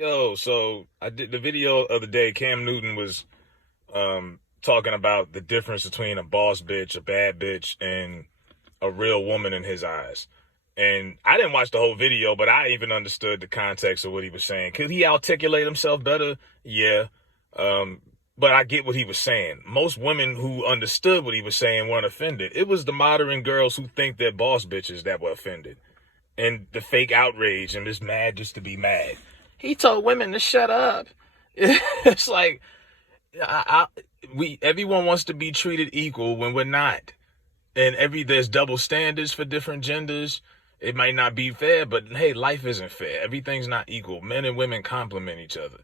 Yo, so I did the video of the day. Cam Newton was talking about the difference between a boss bitch, a bad bitch, and a real woman in his eyes. And I didn't watch the whole video, but I even understood the context of what he was saying. Could he articulate himself better? Yeah. Um, but I get what he was saying. Most women who understood what he was saying weren't offended. It was the modern girls who think they're boss bitches that were offended. And the fake outrage and just mad just to be mad. He told women to shut up. It's like everyone wants to be treated equal when we're not, and there's double standards for different genders. It might not be fair, but hey, life isn't fair. Everything's not equal. Men and women complement each other,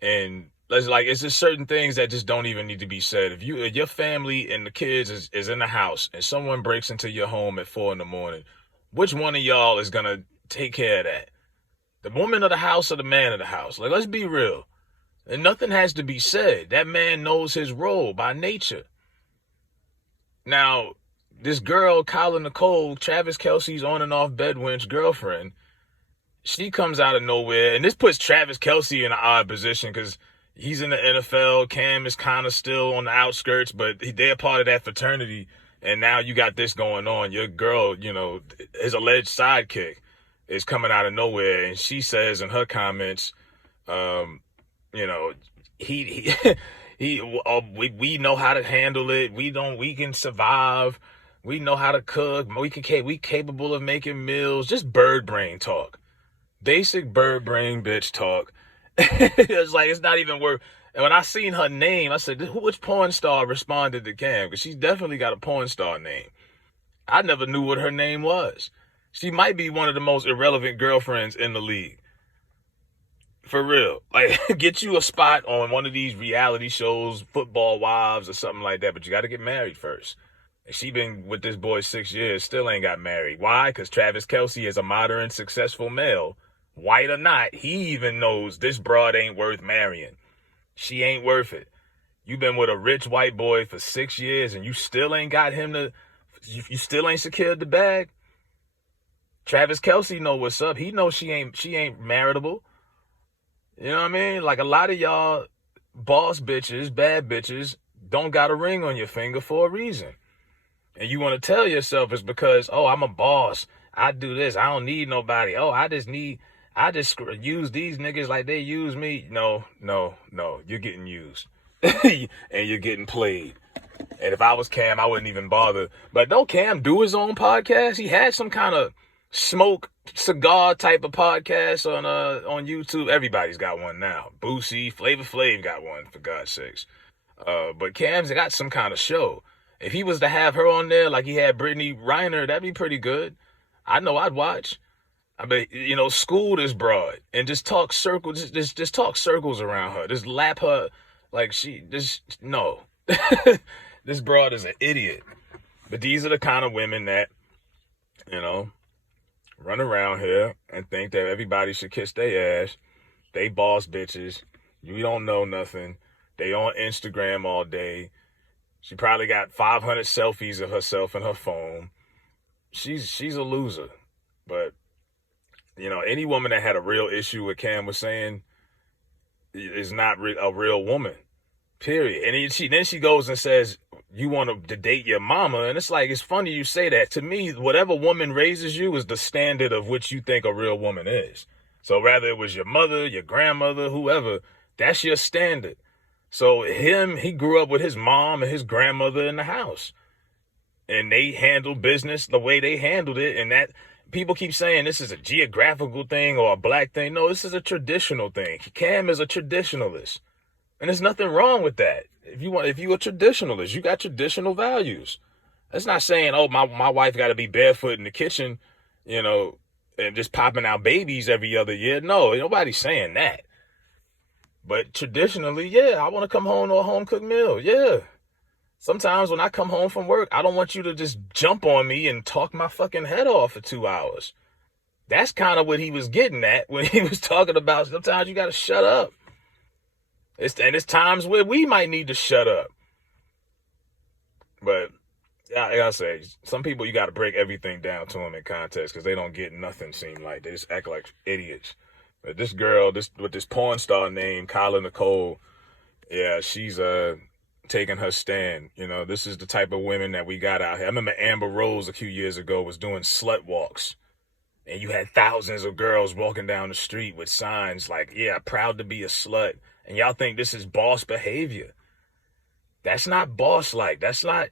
and it's just certain things that just don't even need to be said. If your family and the kids is in the house and someone breaks into your home at 4 a.m, which one of y'all is gonna take care of that? The woman of the house or the man of the house? Like, let's be real. And nothing has to be said. That man knows his role by nature. Now, this girl, Kayla Nicole, Travis Kelce's on and off bedwench girlfriend, she comes out of nowhere, and this puts Travis Kelce in an odd position because he's in the NFL. Cam is kind of still on the outskirts, but they're part of that fraternity. And now you got this going on. Your girl, his alleged sidekick, is coming out of nowhere, and she says in her comments, um, you know, he we know how to handle it. We can survive. We know how to cook. We capable of making meals. Just bird brain talk. Basic bird brain bitch talk. It's like, it's not even worth. And when I seen her name, I said, which porn star responded to Cam? Because she's definitely got a porn star name. I never knew what her name was. She might be one of the most irrelevant girlfriends in the league. For real. Like, get you a spot on one of these reality shows, Football Wives or something like that, but you got to get married first. And she been with this boy 6 years, still ain't got married. Why? Because Travis Kelce is a modern, successful male. White or not, he even knows this broad ain't worth marrying. She ain't worth it. You been with a rich white boy for 6 years and you still ain't got him you still ain't secured the bag. Travis Kelce know what's up. He knows she ain't marriageable. You know what I mean? Like, a lot of y'all boss bitches, bad bitches, don't got a ring on your finger for a reason. And you want to tell yourself it's because, oh, I'm a boss. I do this. I don't need nobody. Oh, I just use these niggas like they use me. No. You're getting used. And you're getting played. And if I was Cam, I wouldn't even bother. But don't Cam do his own podcast? He had some kind of smoke cigar type of podcast on YouTube. Everybody's got one now. Boosie, Flavor Flav got one, for God's sakes. But Cam's got some kind of show. If he was to have her on there like he had Brittany Reiner, that'd be pretty good. I know I'd watch. I mean, school this broad and just talk circles, just talk circles around her. Just lap her like no. This broad is an idiot. But these are the kind of women that, run around here and think that everybody should kiss their ass. They boss bitches. You don't know nothing. They on Instagram all day. She probably got 500 selfies of herself in her phone. She's a loser. But, any woman that had a real issue with Cam was saying is not a real woman. Period. And then she goes and says, you want to date your mama. And it's like, it's funny you say that. To me, whatever woman raises you is the standard of which you think a real woman is. So whether it was your mother, your grandmother, whoever, that's your standard. So he grew up with his mom and his grandmother in the house. And they handled business the way they handled it. And that people keep saying this is a geographical thing or a black thing. No, this is a traditional thing. Cam is a traditionalist. And there's nothing wrong with that. If you a traditionalist, you got traditional values. That's not saying, oh, my wife got to be barefoot in the kitchen, and just popping out babies every other year. No, nobody's saying that. But traditionally, yeah, I want to come home to a home cooked meal. Yeah. Sometimes when I come home from work, I don't want you to just jump on me and talk my fucking head off for 2 hours. That's kind of what he was getting at when he was talking about sometimes you got to shut up. It's times where we might need to shut up. But, like I say, some people you got to break everything down to them in context because they don't get nothing, seem like. They just act like idiots. But this girl, with this porn star named Kayla Nicole, yeah, she's taking her stand. You know, this is the type of women that we got out here. I remember Amber Rose a few years ago was doing slut walks. And you had thousands of girls walking down the street with signs like, yeah, proud to be a slut. And y'all think this is boss behavior. That's not boss-like. That's not,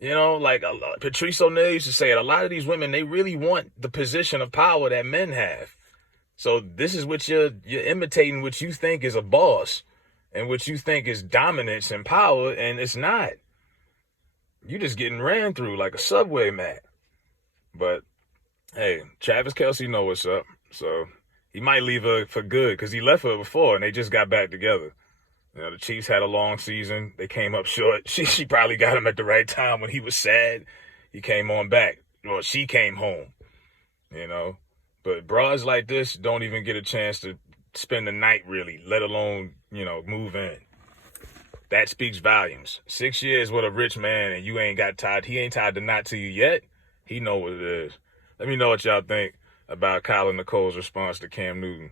like Patrice O'Neal used to say it. A lot of these women, they really want the position of power that men have. So this is what you're imitating, what you think is a boss and what you think is dominance and power, and it's not. You just getting ran through like a subway mat. But hey, Travis Kelce know what's up. So he might leave her for good because he left her before and they just got back together. You know, the Chiefs had a long season. They came up short. She probably got him at the right time when he was sad. He came on back. Well, she came home, you know. But bras like this don't even get a chance to spend the night really, let alone, move in. That speaks volumes. 6 years with a rich man and you ain't got tied. He ain't tied the knot to you yet. He know what it is. Let me know what y'all think about Kyle and Nicole's response to Cam Newton.